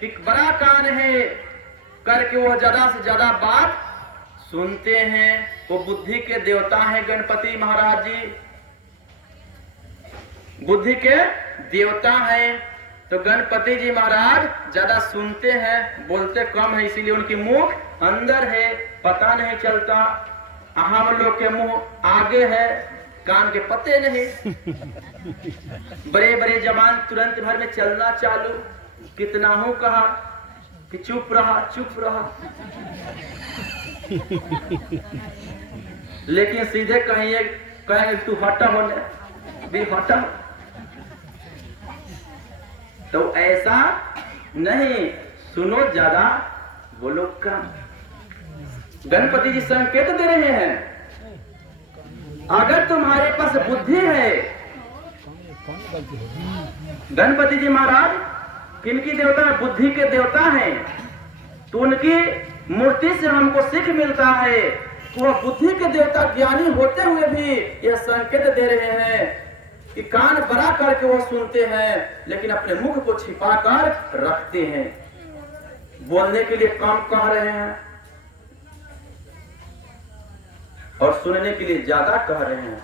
कि बड़ा कान है करके वो ज्यादा से ज्यादा बात सुनते हैं। वो बुद्धि के देवता हैं गणपति महाराज जी, बुद्धि के देवता हैं। तो गणपति जी महाराज ज्यादा सुनते हैं, बोलते कम है, इसीलिए उनकी मुख अंदर है, पता नहीं चलता। हम लोग के मुंह आगे है, कान के पते नहीं। बड़े बड़े जवान तुरंत भर में चलना चालू, कितना हूं कहा कि चुप रहा चुप रहा, लेकिन सीधे कहेंगे तू हटा होने भी हटा। तो ऐसा नहीं, सुनो ज्यादा बोलो कम। गणपति जी संकेत दे रहे हैं, अगर तुम्हारे पास बुद्धि है, गणपति जी महाराज किनकी देवता है? बुद्धि के देवता हैं। तो उनकी मूर्ति से हमको सीख मिलता है, वह बुद्धि के देवता ज्ञानी होते हुए भी यह संकेत दे रहे हैं कि कान बड़ा करके वो सुनते हैं, लेकिन अपने मुख को छिपा कर रखते हैं। बोलने के लिए कम कह रहे हैं और सुनने के लिए ज्यादा कह रहे हैं।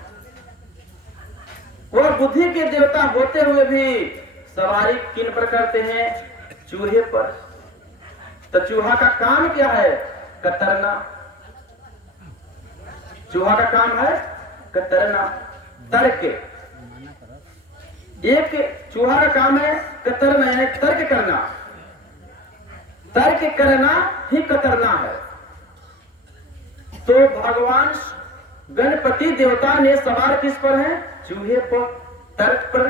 वह बुद्धि के देवता होते हुए भी सवारी किन पर करते हैं? चूहे पर। तो चूहा का काम क्या है? कतरना। चूहा का काम है कतरना, तर्क। एक चूहा का काम है कतरना, यानी तर्क करना। तर्क करना ही कतरना है। तो भगवान गणपति देवता ने सवार किस पर है? चूहे पर, तर्क पर।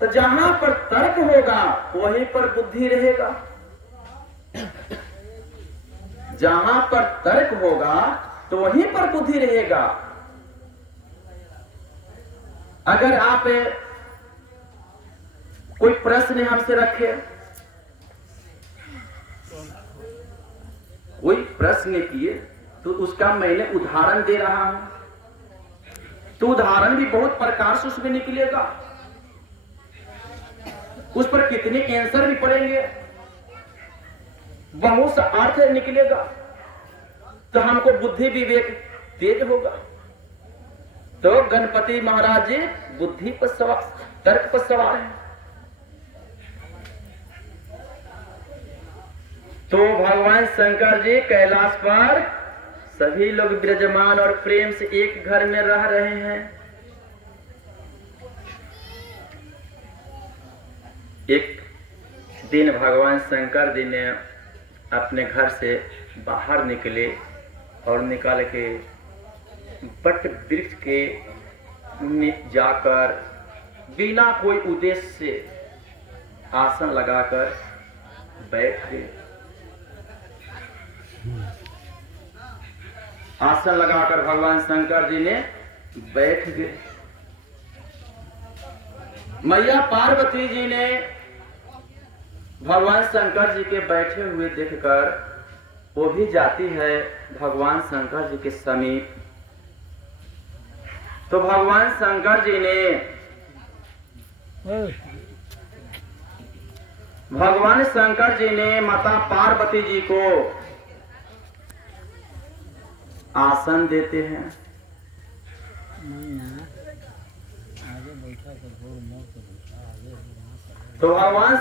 तो जहां पर तर्क होगा वहीं पर बुद्धि रहेगा। जहां पर तर्क होगा तो वहीं पर बुद्धि रहेगा। अगर आप कोई प्रश्न हमसे रखे, कोई प्रश्न किए, तो उसका मैंने उदाहरण दे रहा हूं, तो उदाहरण भी बहुत प्रकार से उसमें निकलेगा। उस पर कितने आंसर भी पड़ेंगे, बहुत सा अर्थ निकलेगा। तो हमको बुद्धि विवेक तेज होगा। तो गणपति महाराज जी बुद्धि पर सवार, तर्क पर सवार है। तो भगवान शंकर जी कैलाश पर सभी लोग विराजमान और प्रेम से एक घर में रह रहे हैं। एक दिन भगवान शंकर जी ने अपने घर से बाहर निकले और निकाल के बट वृक्ष के जाकर बिना कोई उद्देश्य से आसन लगाकर बैठ गए। आसन लगाकर भगवान शंकर जी ने बैठ गए। मैया पार्वती जी ने भगवान शंकर जी के बैठे हुए देखकर वो भी जाती है भगवान शंकर जी के समीप। तो भगवान शंकर जी ने माता पार्वती जी को आसन देते हैं। तो भगवान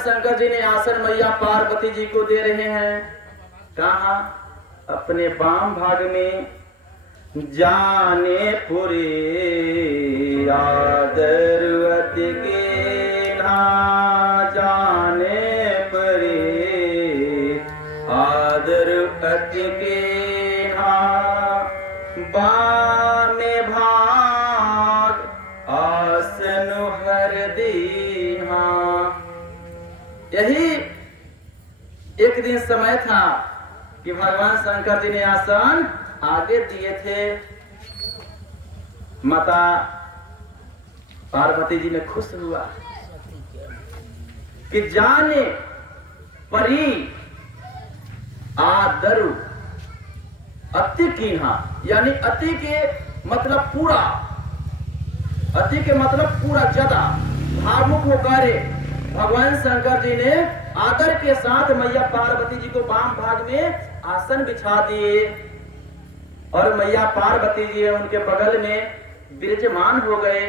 शंकर जी ने आसन मैया पार्वती जी को दे रहे हैं। कहा? अपने वाम भाग में। जाने पुरी आदर अति के ना, जाने परे आदर अति के ना, बामे भाग आसन हर दीहा। यही एक दिन समय था कि भगवान शंकर जी ने आसन आगे दिए थे। माता पार्वती जी ने खुश हुआ कि जाने परी आदरु अति कीन्हा, यानी अति के मतलब पूरा, अति के मतलब पूरा ज्यादा भावुक होकर भगवान शंकर जी ने आदर के साथ मैया पार्वती जी को वाम भाग में आसन बिछा दिए और मैया पार्वती जी उनके बगल में विराजमान हो गए।